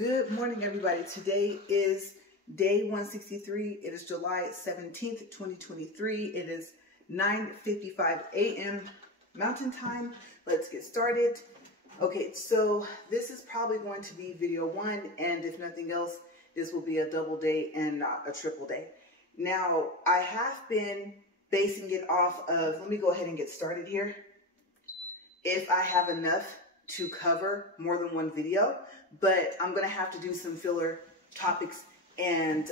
Good morning, everybody. Today is day 163. It is July 17th, 2023. It is 9:55 a.m. Mountain Time. Let's get started. Okay, so this is probably going to be video one, and if nothing else, this will be a double day and not a triple day. Now, I have been basing it off of, let me go ahead and get started here. If I have enough to cover more than one video, but I'm gonna have to do some filler topics and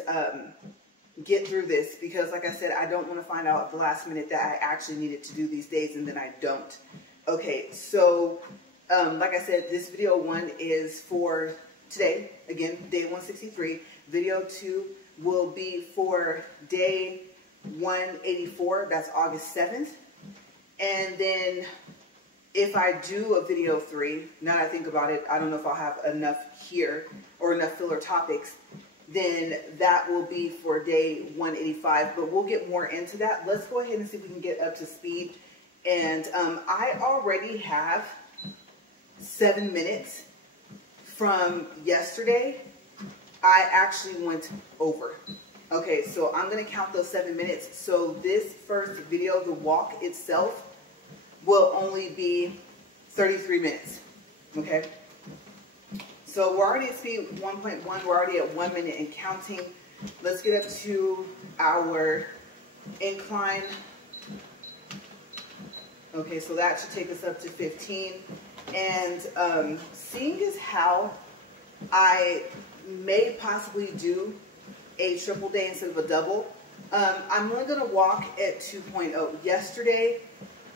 get through this because, like I said, I don't want to find out at the last minute that I actually needed to do these days and then I don't. Okay, so like I said, this video one is for today, again, day 163. Video two will be for day 184, that's August 7th. And then if I do a video three, now that I think about it, I don't know if I'll have enough here or enough filler topics, then that will be for day 185, but we'll get more into that. Let's go ahead and see if we can get up to speed. And I already have 7 minutes from yesterday. I actually went over. Okay, so I'm gonna count those 7 minutes. So this first video, the walk itself, will only be 33 minutes, okay? So we're already at speed 1.1, we're already at 1 minute and counting. Let's get up to our incline. Okay, so that should take us up to 15. And seeing as how I may possibly do a triple day instead of a double, I'm only gonna walk at 2.0. Yesterday,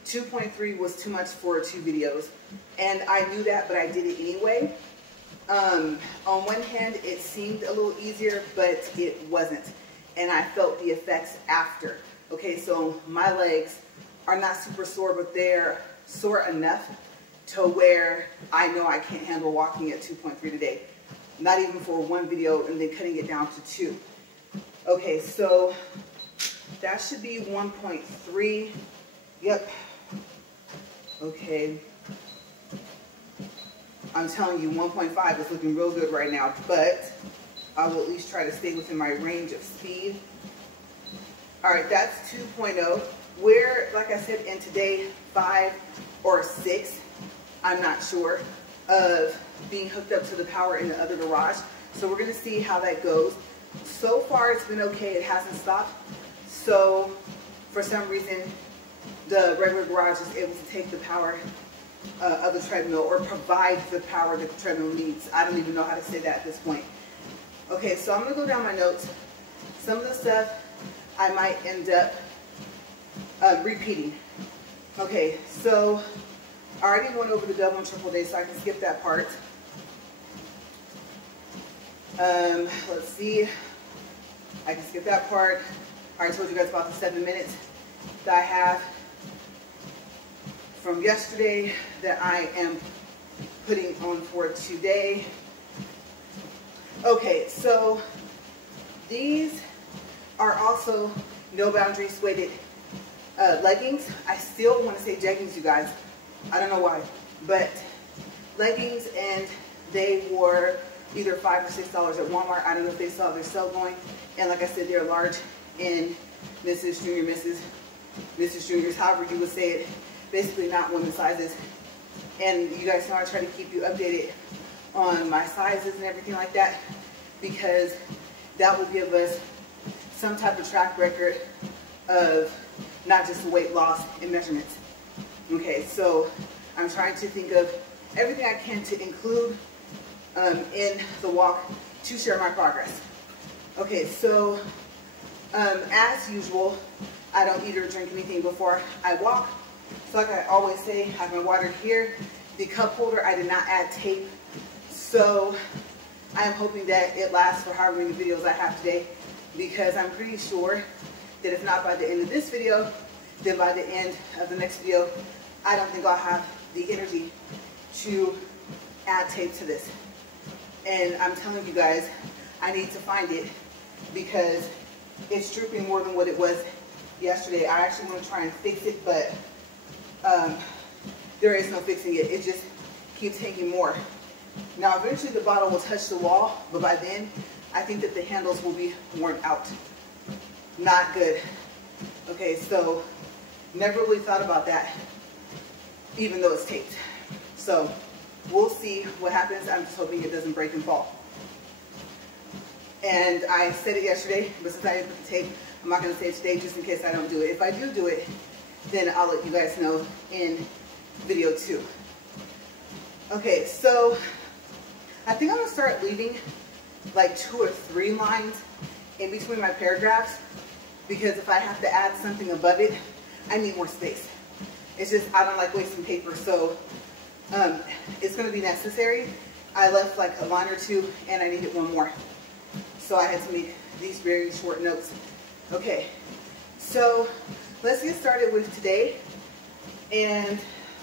2.3 was too much for 2 videos, and I knew that, but I did it anyway. On one hand, it seemed a little easier, but it wasn't, and I felt the effects after. Okay, so my legs are not super sore, but they're sore enough to where I know I can't handle walking at 2.3 today, not even for one video, and then cutting it down to 2. Okay, so that should be 1.3. Yep. Okay, I'm telling you, 1.5 is looking real good right now, but I will at least try to stay within my range of speed. All right, that's 2.0. We're, like I said, in today 5 or 6, I'm not sure, of being hooked up to the power in the other garage. So we're gonna see how that goes. So far, it's been okay, it hasn't stopped. So for some reason, the regular garage is able to take the power of the treadmill or provide the power that the treadmill needs. I don't even know how to say that at this point. Okay, so I'm gonna go down my notes. Some of the stuff I might end up repeating. Okay, so I already went over the double and triple day, so I can skip that part. Let's see. I can skip that part. I already told you guys about the 7 minutes that I have from yesterday that I am putting on for today. Okay, so these are also no boundaries weighted leggings. I still want to say jeggings, you guys. I don't know why, but leggings, and they were either $5 or $6 at Walmart. I don't know if they saw their sale going. And like I said, they're large in Mrs. Junior, Mrs. Juniors, however you would say it. Basically not women's sizes. And you guys know I try to keep you updated on my sizes and everything like that, because that will give us some type of track record of not just weight loss and measurements. Okay, so I'm trying to think of everything I can to include in the walk to share my progress. Okay, so as usual, I don't eat or drink anything before I walk. So like I always say, I have my water here. The cup holder, I did not add tape. So I'm hoping that it lasts for however many videos I have today, because I'm pretty sure that if not by the end of this video, then by the end of the next video, I don't think I'll have the energy to add tape to this. And I'm telling you guys, I need to find it because it's drooping more than what it was yesterday. I actually want to try and fix it, but there is no fixing it. It just keeps hanging more Now eventually the bottle will touch the wall, but by then I think that the handles will be worn out. Not good. Okay, so never really thought about that, even though it's taped. So we'll see what happens. I'm just hoping it doesn't break and fall. And I said it yesterday, but since I didn't put the tape, I'm not going to say it today just in case I don't do it. If I do it, then I'll let you guys know in video 2. Okay, so I think I'm going to start leaving like 2 or 3 lines in between my paragraphs, because if I have to add something above it, I need more space. It's just, I don't like wasting paper, so it's going to be necessary. I left like a line or 2 and I needed 1 more. So I had to make these very short notes. Okay, so let's get started with today, and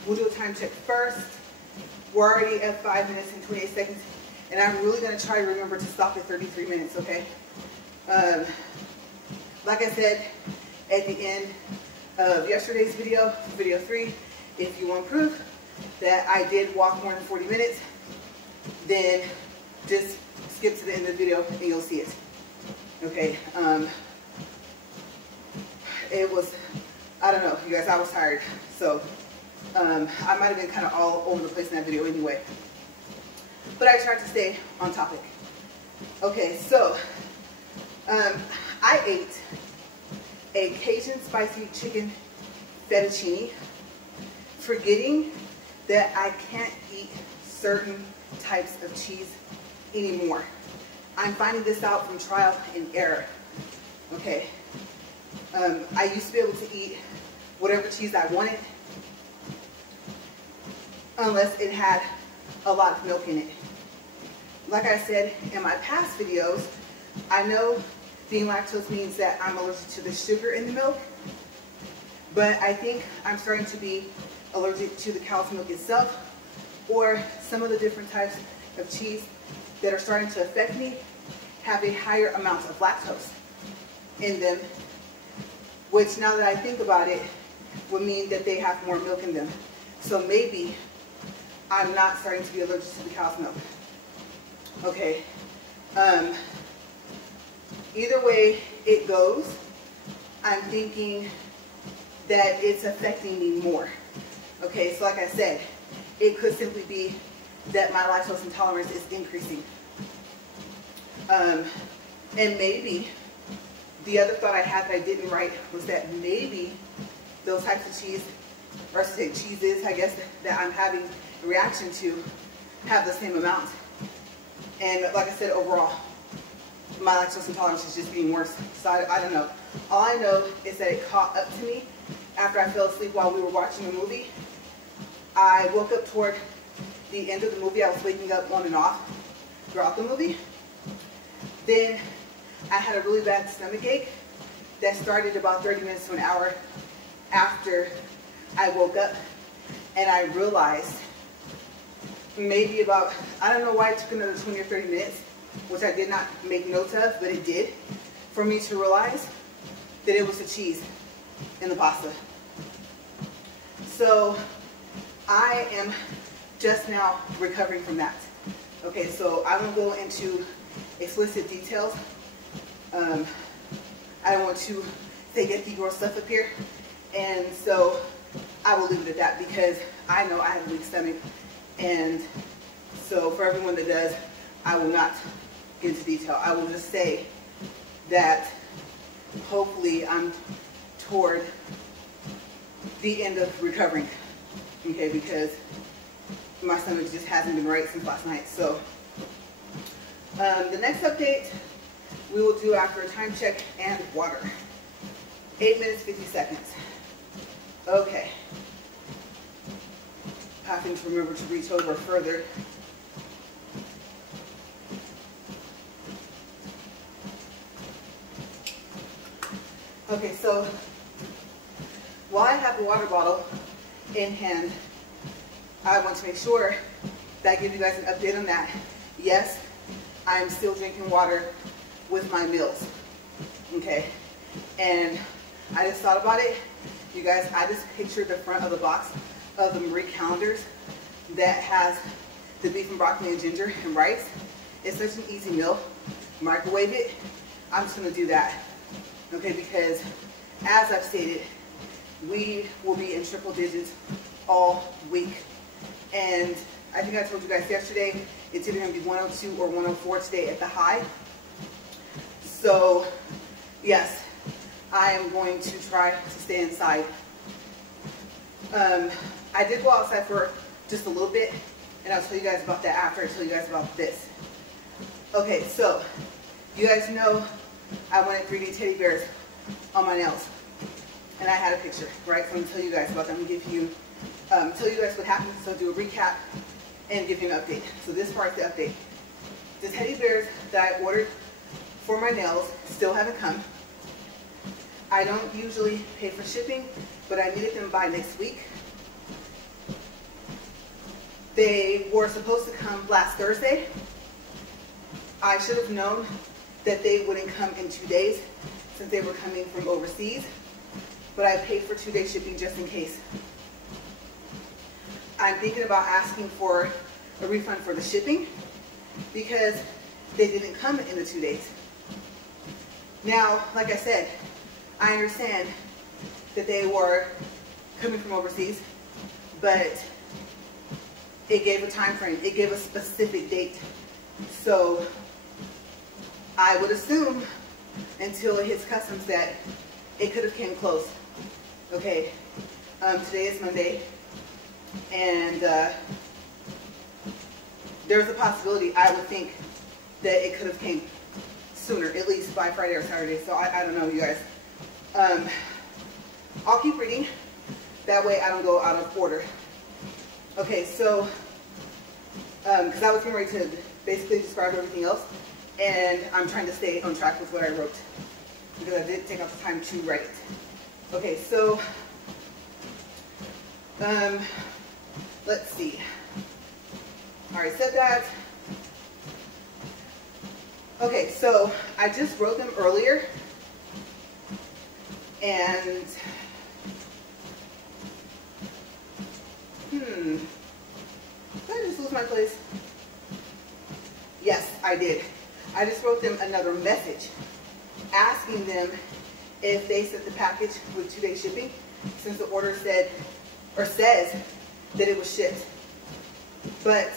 we'll do a time check first. We're already at 5 minutes and 28 seconds, and I'm really going to try to remember to stop at 33 minutes, okay? Like I said at the end of yesterday's video, video 3, if you want proof that I did walk more than 40 minutes, then just skip to the end of the video and you'll see it. Okay, it was, I don't know, you guys, I was tired, so I might have been kind of all over the place in that video anyway, but I tried to stay on topic. Okay, so I ate a Cajun spicy chicken fettuccine, forgetting that I can't eat certain types of cheese anymore. I'm finding this out from trial and error. Okay, I used to be able to eat whatever cheese I wanted, unless it had a lot of milk in it. Like I said in my past videos, I know being lactose means that I'm allergic to the sugar in the milk, but I think I'm starting to be allergic to the cow's milk itself, or some of the different types of cheese that are starting to affect me have a higher amount of lactose in them, which now that I think about it would mean that they have more milk in them. So maybe I'm not starting to be allergic to the cow's milk. Okay, either way it goes, I'm thinking that it's affecting me more. Okay, so like I said, it could simply be that my lactose intolerance is increasing. And maybe the other thought I had that I didn't write was that maybe those types of cheese, or cheeses, I guess, that I'm having a reaction to have the same amount. And like I said, overall, my lactose intolerance is just being worse. So I don't know. All I know is that it caught up to me after I fell asleep while we were watching a movie. I woke up toward the end of the movie. I was waking up on and off throughout the movie. Then I had a really bad stomach ache that started about 30 minutes to an hour after I woke up. And I realized maybe about, I don't know why it took another 20 or 30 minutes, which I did not make notes of, but it did, for me to realize that it was the cheese in the pasta. So I am just now recovering from that. Okay, so I won't go into explicit details. I don't want to say yucky gross stuff up here, and so I will leave it at that because I know I have a weak stomach, and so for everyone that does, I will not get into detail. I will just say that hopefully I'm toward the end of recovering, okay, because my stomach just hasn't been right since last night. So the next update we will do after a time check and water. 8 minutes, 50 seconds. Okay. Having to remember to reach over further. Okay, so while I have the water bottle in hand, I want to make sure that I give you guys an update on that. Yes, I'm still drinking water with my meals, okay? And I just thought about it. You guys, I just pictured the front of the box of the Marie calendars that has the beef and broccoli and ginger and rice. It's such an easy meal. Microwave it. I'm just going to do that. Okay, because as I've stated, we will be in triple digits all week. And I think I told you guys yesterday, it's either going to be 102 or 104 today at the high. So, yes, I am going to try to stay inside. I did go outside for just a little bit, and I'll tell you guys about that after I tell you guys about this. Okay, so you guys know I wanted 3D teddy bears on my nails, and I had a picture, right? So I'm gonna tell you guys about them. I'm gonna give you, tell you guys what happened. So do a recap and give you an update. So this part's the update. The teddy bears that I ordered for my nails still haven't come. I don't usually pay for shipping, but I needed them by next week. They were supposed to come last Thursday. I should have known that they wouldn't come in 2 days since they were coming from overseas, but I paid for 2-day shipping just in case. I'm thinking about asking for a refund for the shipping because they didn't come in the 2 days. Now, like I said, I understand that they were coming from overseas, but it gave a time frame. It gave a specific date. So I would assume until it hits customs that it could have came close. Okay, today is Monday, and there's a possibility, I would think, that it could have came sooner, at least by Friday or Saturday. So I don't know, you guys. I'll keep reading. That way I don't go out of order. Okay, so, because I was getting ready to basically describe everything else, and I'm trying to stay on track with what I wrote, because I did take out the time to write it. Okay, so, let's see. I already said that. Okay, so I just wrote them earlier, and did I just lose my place? Yes, I did. I just wrote them another message asking them if they sent the package with 2-day shipping, since the order said, or says, that it was shipped. But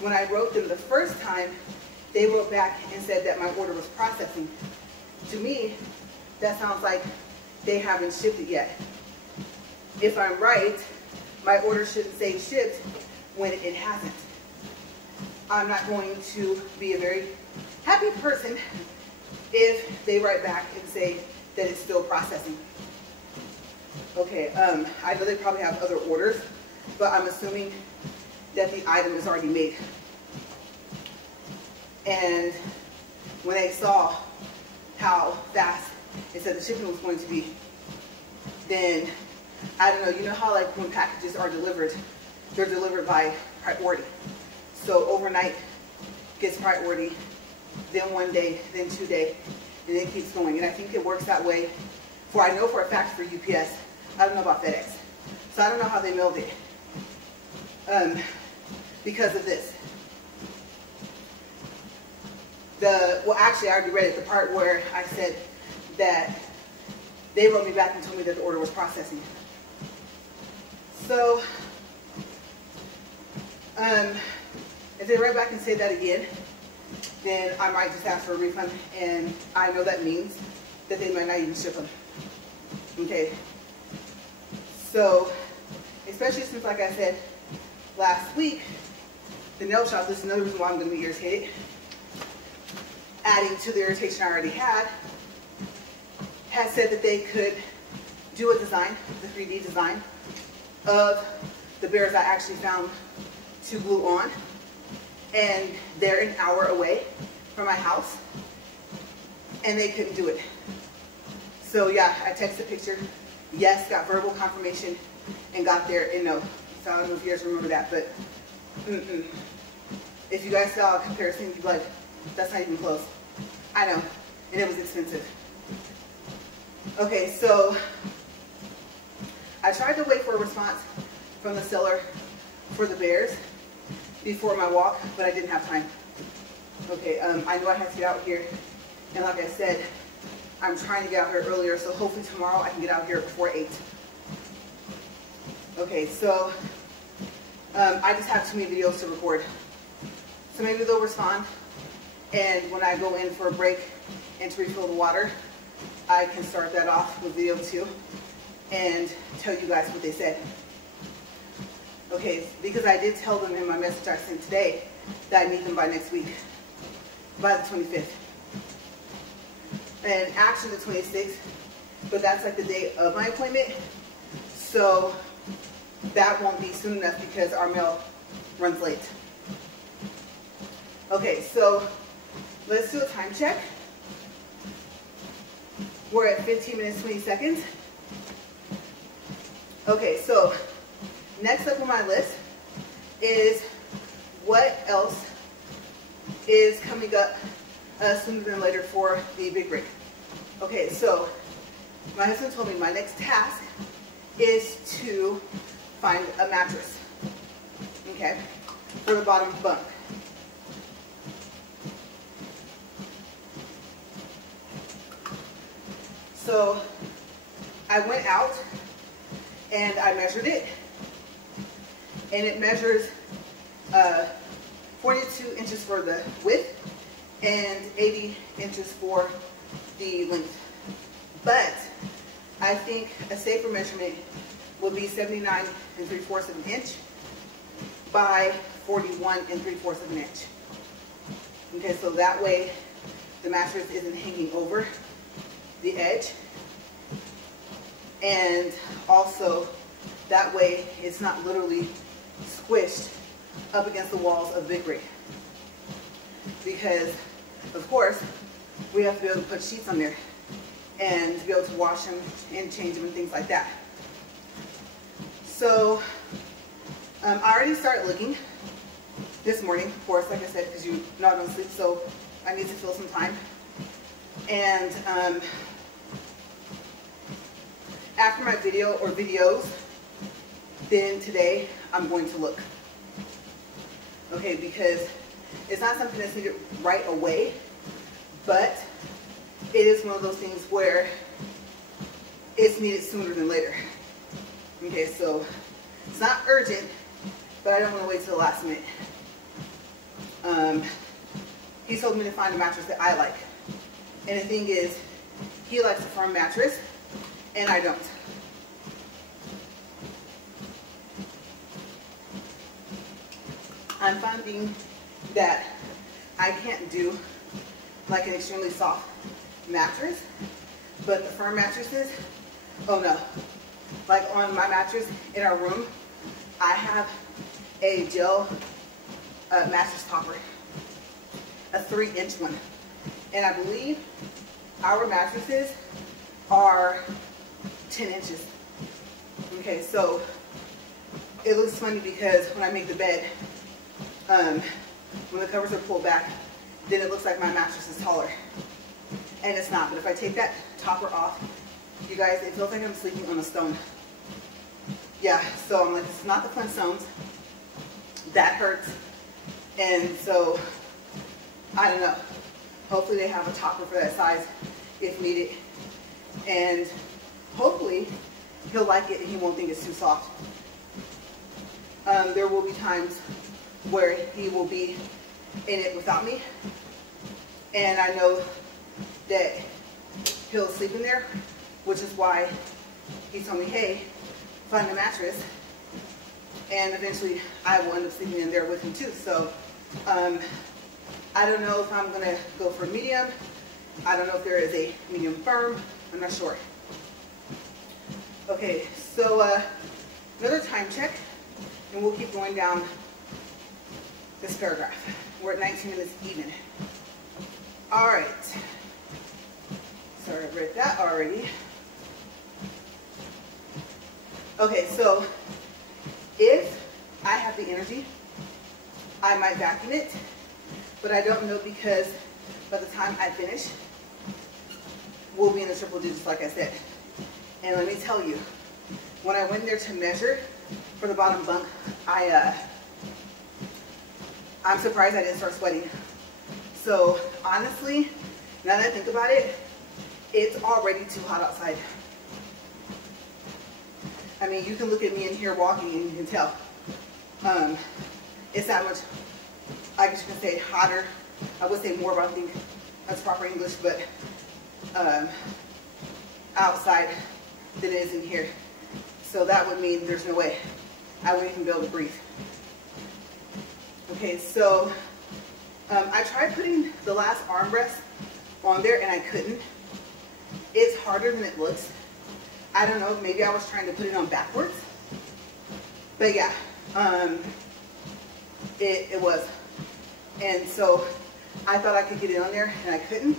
when I wrote them the first time, they wrote back and said that my order was processing. To me, that sounds like they haven't shipped it yet. If I'm right, my order shouldn't say shipped when it hasn't. I'm not going to be a very happy person if they write back and say that it's still processing. Okay, I know they probably have other orders, but I'm assuming that the item is already made. And when they saw how fast it said the shipping was going to be, then, I don't know, you know how like when packages are delivered, they're delivered by priority. So overnight gets priority, then 1 day, then 2 day, and it keeps going. And I think it works that way for, I know for a fact for UPS. I don't know about FedEx. So I don't know how they mailed it because of this. Well, actually, I already read it, the part where I said that they wrote me back and told me that the order was processing. So, if they write back and say that again, then I might just ask for a refund, and I know that means that they might not even ship them. Okay. So, especially since, like I said last week, the nail shop, this is another reason why I'm going to be irritated, adding to the irritation I already had said that they could do a design, the 3D design, of the bears I actually found to glue on, and they're an hour away from my house, and they couldn't do it. So yeah, I texted a picture, yes, got verbal confirmation, and got there in no. So I don't know if you guys remember that, but if you guys saw a comparison, you'd be like, that's not even close. I know, and it was expensive. Okay, so I tried to wait for a response from the seller for the bears, before my walk, but I didn't have time. Okay, I know I had to get out here, and like I said, I'm trying to get out here earlier, so hopefully tomorrow I can get out here before 8. Okay, so I just have too many videos to record. So maybe they'll respond, and when I go in for a break and to refill the water, I can start that off with video 2 and tell you guys what they said. Okay, because I did tell them in my message I sent today that I need them by next week, by the 25th. And actually the 26th, but that's like the day of my appointment. So that won't be soon enough because our mail runs late. Okay, so let's do a time check. We're at 15 minutes, 20 seconds. Okay, so next up on my list is what else is coming up sooner than later for the big break. Okay, so my husband told me my next task is to find a mattress, okay, for the bottom bunk. So I went out and I measured it, and it measures 42 inches for the width and 80 inches for the length. But I think a safer measurement would be 79 3/4 of an inch by 41 3/4 of an inch. Okay, so that way the mattress isn't hanging over the edge, and also that way it's not literally squished up against the walls of the big rig. Because of course we have to be able to put sheets on there and to be able to wash them and change them and things like that. So I already started looking this morning, of course, like I said, because you know I don't sleep, so I need to fill some time. And after my video or videos, then today I'm going to look. Okay, because it's not something that's needed right away, but it is one of those things where it's needed sooner than later. Okay, so it's not urgent, but I don't want to wait till the last minute. He told me to find a mattress that I like. And the thing is, he likes a firm mattress, and I don't. I'm finding that I can't do like an extremely soft mattress, but the firm mattresses, oh no. Like on my mattress in our room, I have a gel mattress topper, a 3-inch one. And I believe our mattresses are 10 inches. Okay, so it looks funny because when I make the bed, when the covers are pulled back, then it looks like my mattress is taller. And it's not, but if I take that topper off, you guys, it feels like I'm sleeping on a stone. Yeah, so I'm like, it's not the Flintstones. That hurts. And so, I don't know. Hopefully they have a topper for that size if needed. And hopefully he'll like it and he won't think it's too soft. There will be times where he will be in it without me. And I know that he'll sleep in there, which is why he told me, hey, find a mattress. And eventually I will end up sleeping in there with him too. So I don't know if I'm going to go for medium. I don't know if there is a medium firm. I'm not sure. Okay, so another time check, and we'll keep going down this paragraph. We're at 19 minutes even. All right. Sorry, I read that already. Okay, so if I have the energy, I might vacuum it, but I don't know because by the time I finish, we'll be in the triple digits, like I said. And let me tell you, when I went there to measure for the bottom bunk, I'm surprised I didn't start sweating. So honestly, now that I think about it, it's already too hot outside. I mean, you can look at me in here walking and you can tell. It's that much, I guess you can say, hotter. I would say more, but I don't think that's proper English, but outside than it is in here. So that would mean there's no way I wouldn't even be able to breathe. Okay, so I tried putting the last armrest on there and I couldn't. It's harder than it looks. I don't know, maybe I was trying to put it on backwards. But yeah, it was. And so I thought I could get it on there and I couldn't.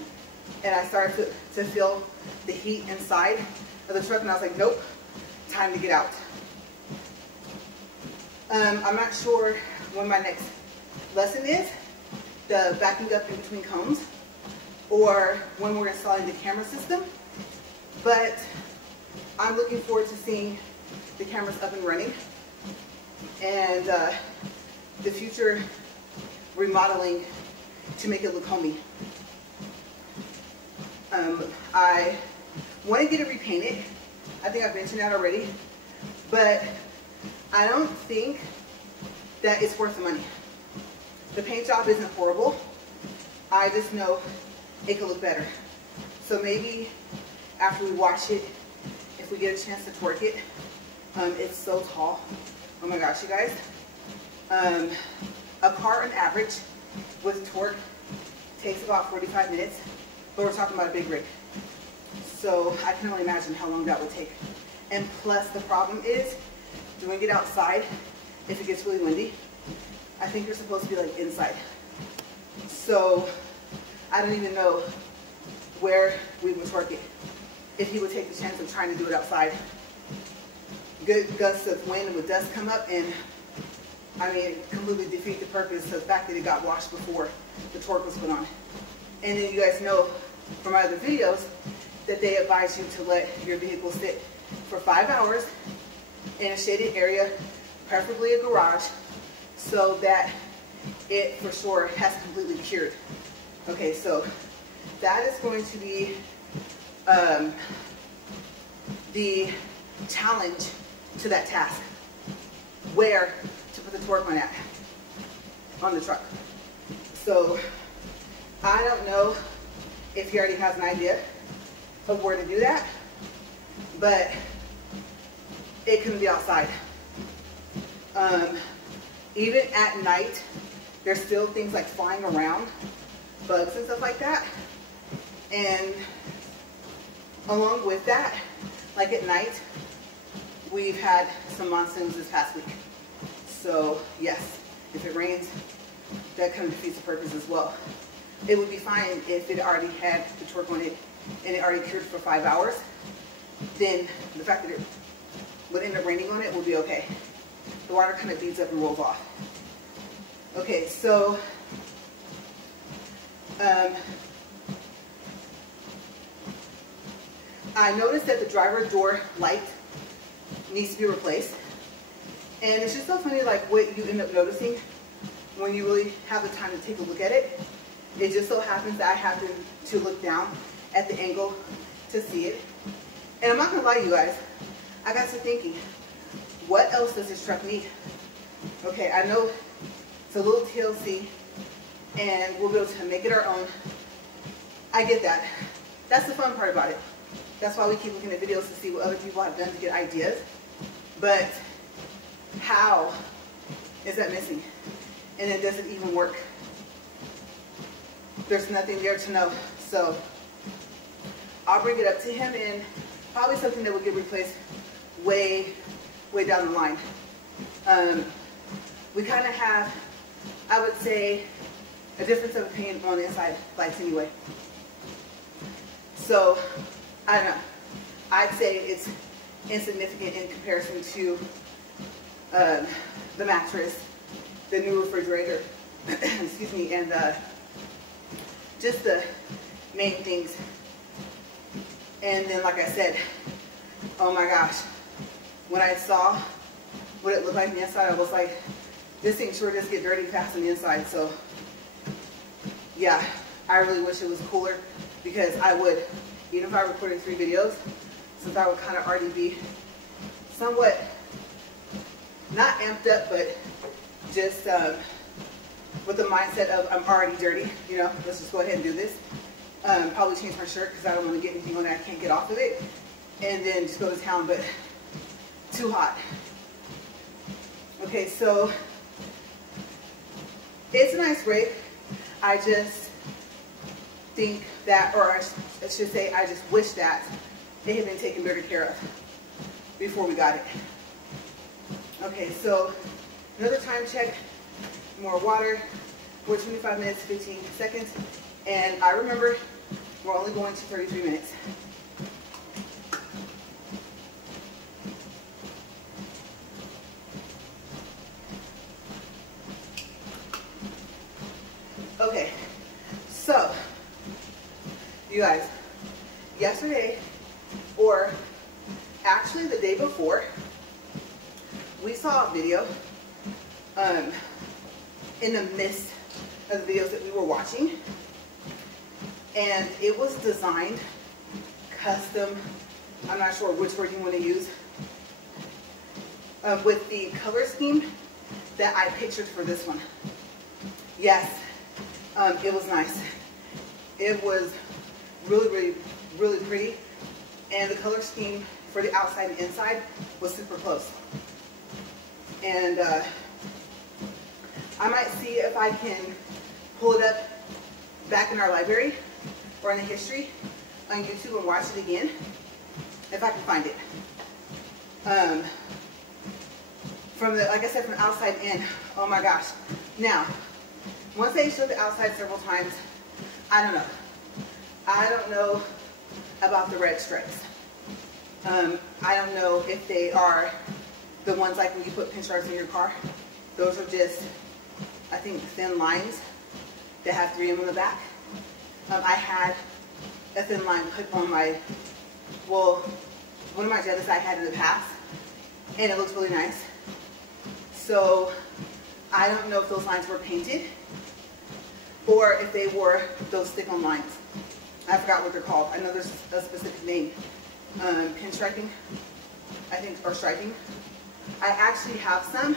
And I started to feel the heat inside of the truck and I was like, nope, time to get out. I'm not sure when my next lesson is, the backing up in between cones, or when we're installing the camera system, but I'm looking forward to seeing the cameras up and running and the future remodeling to make it look homey. I want to get it repainted. I think I've mentioned that already, but I don't think that it's worth the money. The paint job isn't horrible. I just know it could look better. So maybe after we wash it, if we get a chance to torque it, it's so tall. Oh my gosh, you guys. A car on average with torque takes about 45 minutes, but we're talking about a big rig. So I can only imagine how long that would take. And plus the problem is doing it outside if it gets really windy. I think you're supposed to be like inside. So I don't even know where we would torque it. If he would take the chance of trying to do it outside. Good gusts of wind and with dust come up and I mean, completely defeat the purpose of the fact that it got washed before the torque was put on. And then you guys know from my other videos that they advise you to let your vehicle sit for 5 hours in a shaded area, preferably a garage, so that it for sure has completely cured. Okay, so that is going to be the challenge to that task. Where to put the torque on at on the truck. So I don't know if he already has an idea of where to do that, but it couldn't be outside. Even at night, there's still things like flying around, bugs and stuff like that. And along with that, like at night, we've had some monsoons this past week. So yes, if it rains, that kind of defeats the purpose as well. It would be fine if it already had the torque on it and it already cured for 5 hours. Then the fact that it would end up raining on it would be okay. The water kind of beads up and rolls off. Okay, so I noticed that the driver door light needs to be replaced. And it's just so funny, like what you end up noticing when you really have the time to take a look at it. It just so happens that I happen to look down at the angle to see it. And I'm not gonna lie to you guys, I got to thinking, what else does this truck need? Okay, I know it's a little TLC and we'll be able to make it our own. I get that. That's the fun part about it. That's why we keep looking at videos to see what other people have done to get ideas. But how is that missing? And it doesn't even work. There's nothing there to know. So I'll bring it up to him and probably something that will get replaced way down the line. We kind of have, I would say, a difference of opinion on the inside lights anyway. So, I don't know. I'd say it's insignificant in comparison to the mattress, the new refrigerator, excuse me, and just the main things. And then, like I said, oh my gosh, when I saw what it looked like on the inside, I was like, this thing sure does get dirty fast on the inside. So yeah, I really wish it was cooler, because I would, even if I recorded 3 videos, since I would kind of already be somewhat not amped up, but just with the mindset of I'm already dirty, you know, let's just go ahead and do this. Probably change my shirt because I don't want to get anything on it I can't get off of it, and then just go to town, but too hot. Okay, so it's a nice rig. I just think that, or I should say, I just wish that it had been taken better care of before we got it. Okay, so another time check, more water, for 25 minutes, 15 seconds, and I remember we're only going to 33 minutes. Okay, so you guys, yesterday, or actually the day before, we saw a video in the midst of the videos that we were watching, and it was designed custom, I'm not sure which word you want to use, with the color scheme that I pictured for this one. Yes, it was nice. It was really, really, really pretty, and the color scheme for the outside and inside was super close. And I might see if I can pull it up back in our library or in the history on YouTube and watch it again, if I can find it. From the, like I said, from the outside in, oh my gosh. Now, once they showed the outside several times, I don't know. I don't know about the red stripes. I don't know if they are the ones like when you put pinstripes in your car. Those are just, I think, thin lines that have 3M on the back. I had a thin line put on my, well, one of my jetters I had in the past, and it looks really nice. So I don't know if those lines were painted or if they were those stick-on lines. I forgot what they're called. I know there's a specific name. Pinstriping, I think, or striping. I actually have some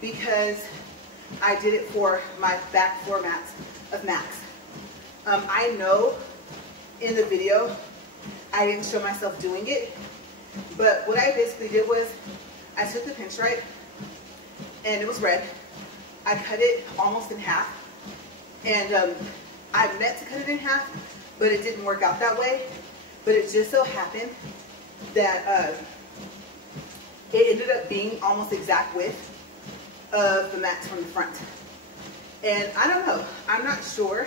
because I did it for my back floor mats of Max. I know in the video I didn't show myself doing it, but what I basically did was I took the pinstripe, and it was red. I cut it almost in half, and I meant to cut it in half, but it didn't work out that way. But it just so happened that it ended up being almost exact width of the mats from the front. And I don't know, I'm not sure,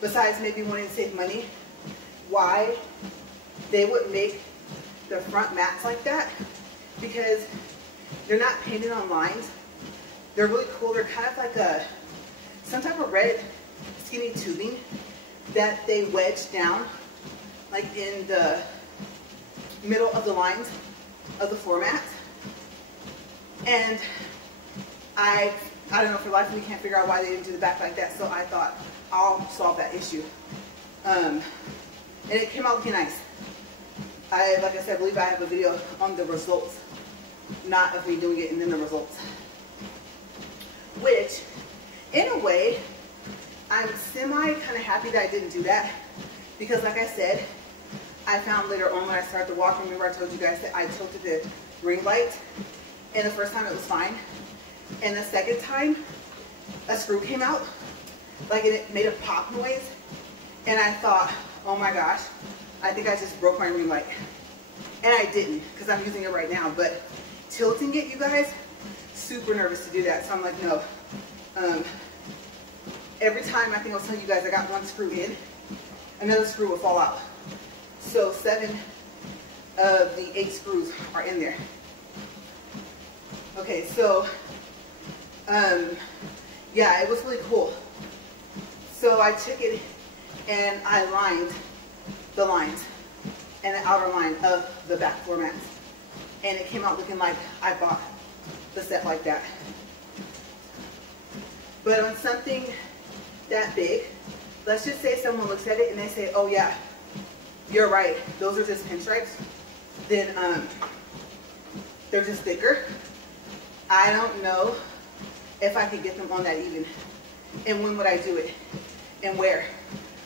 besides maybe wanting to save money, why they would make the front mats like that, because they're not painted on lines. They're really cool. They're kind of like some type of red skinny tubing that they wedge down like in the middle of the lines of the floor mats. And I don't know, for life we can't figure out why they didn't do the back like that, so I thought I'll solve that issue. And it came out looking nice. Like I said, I believe I have a video on the results, not of me doing it and then the results. Which, in a way, I'm kind of happy that I didn't do that, because like I said, I found later on when I started to walk, remember I told you guys that I tilted the ring light, and the first time it was fine, and the second time a screw came out, like it made a pop noise, and I thought, oh my gosh, I think I just broke my ring light. And I didn't, because I'm using it right now, but tilting it, you guys, super nervous to do that, so I'm like, no. Every time, I think I was telling you guys, I got one screw in, another screw will fall out. So 7 of the 8 screws are in there. Okay, so, yeah, it was really cool. So I took it and I lined the lines and the outer line of the back floor mats. And it came out looking like I bought the set like that. But on something that big, let's just say someone looks at it and they say, oh yeah, you're right, those are just pinstripes, then they're just thicker. I don't know if I could get them on that even. And when would I do it? And where?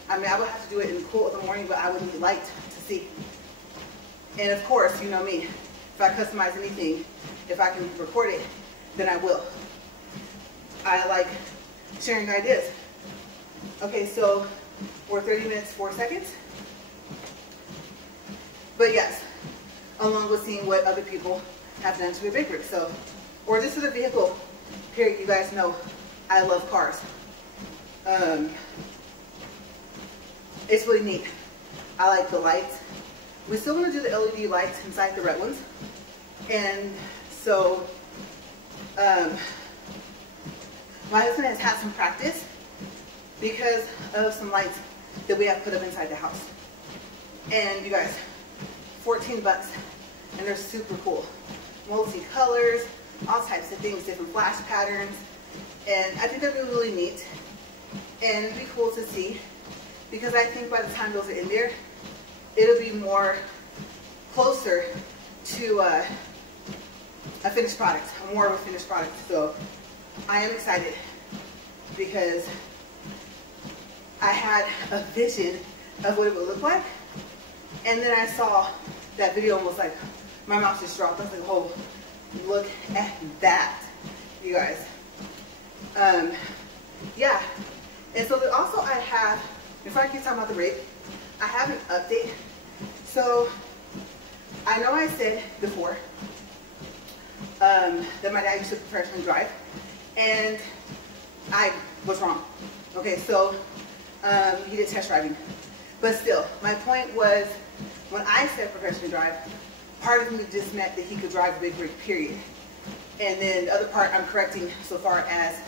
I mean, I would have to do it in the cool of the morning, but I would need light to see. And of course, you know me, if I customize anything, if I can record it, then I will. I like sharing ideas. Okay, so we're 30 minutes, 4 seconds. But yes, along with seeing what other people have done to a big rig. So, or just to the vehicle, period. You guys know I love cars. It's really neat. I like the lights. We're still going to do the LED lights inside the red ones. And so, my husband has had some practice because of some lights that we have put up inside the house. And you guys, 14 bucks, and they're super cool. Multi-colors, all types of things, different flash patterns. And I think that'd be really neat. And it'd be cool to see, because I think by the time those are in there, it'll be more closer to a finished product, more of a finished product. So I am excited because I had a vision of what it would look like, and then I saw that video and was like, my mouth just dropped. I was like, oh, look at that, you guys. Yeah, and so also I have, before I keep talking about the rig, I have an update. So I know I said before that my dad used to professionally drive, and I was wrong. Okay, so he did test driving, but still, my point was, when I said professionally drive, part of me just meant that he could drive a big rig, period. And then the other part I'm correcting so far as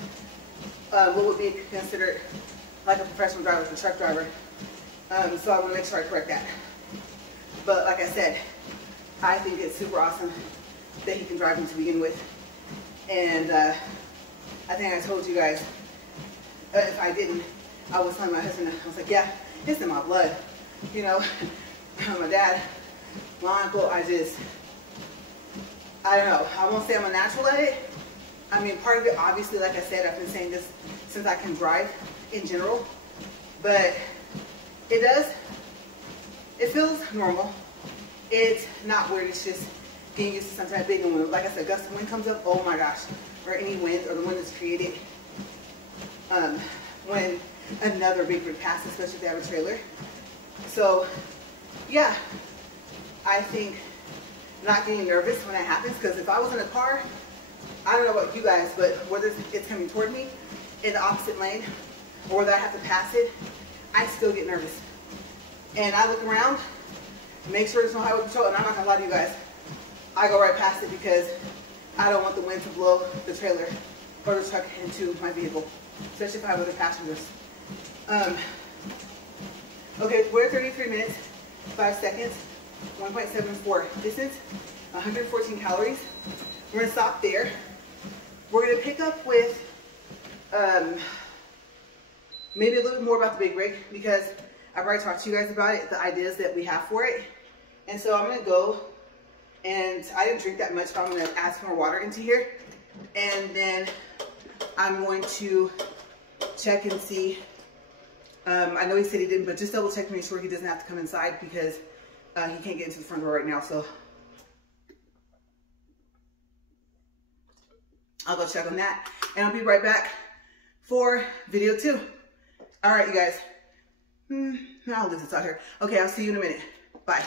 what would be considered like a professional driver, a truck driver. So I want to make sure I correct that. But like I said, I think it's super awesome that he can drive them to begin with. And I think I told you guys, if I didn't, I was telling my husband, I was like, yeah, it's in my blood. You know, my dad, my uncle, I don't know. I won't say I'm a natural at it. I mean, part of it, obviously, like I said, I've been saying this since I can drive in general. But it feels normal. It's not weird. It's just getting used to some type of big wind. Like I said, gust of wind comes up, oh my gosh. Or any wind, or the wind that's created when another big rig passes, especially if they have a trailer. So, yeah, I think not getting nervous when that happens, because if I was in a car, I don't know about you guys, but whether it's coming toward me in the opposite lane or whether I have to pass it, I still get nervous. And I look around, make sure there's no highway patrol, and I'm not gonna lie to you guys, I go right past it because I don't want the wind to blow the trailer or the truck into my vehicle, especially if I have other passengers. Okay, we're 33 minutes, 5 seconds, 1.74 distance, 114 calories. We're gonna stop there. We're gonna pick up with maybe a little bit more about the big rig, because I've already talked to you guys about it, the ideas that we have for it. And so I'm gonna go, and I didn't drink that much, but I'm gonna add some more water into here. And then I'm going to check and see. I know he said he didn't, but just double check to make sure he doesn't have to come inside, because he can't get into the front door right now. So I'll go check on that, and I'll be right back for video 2. All right, you guys. I'll leave this out here. Okay, I'll see you in a minute. Bye.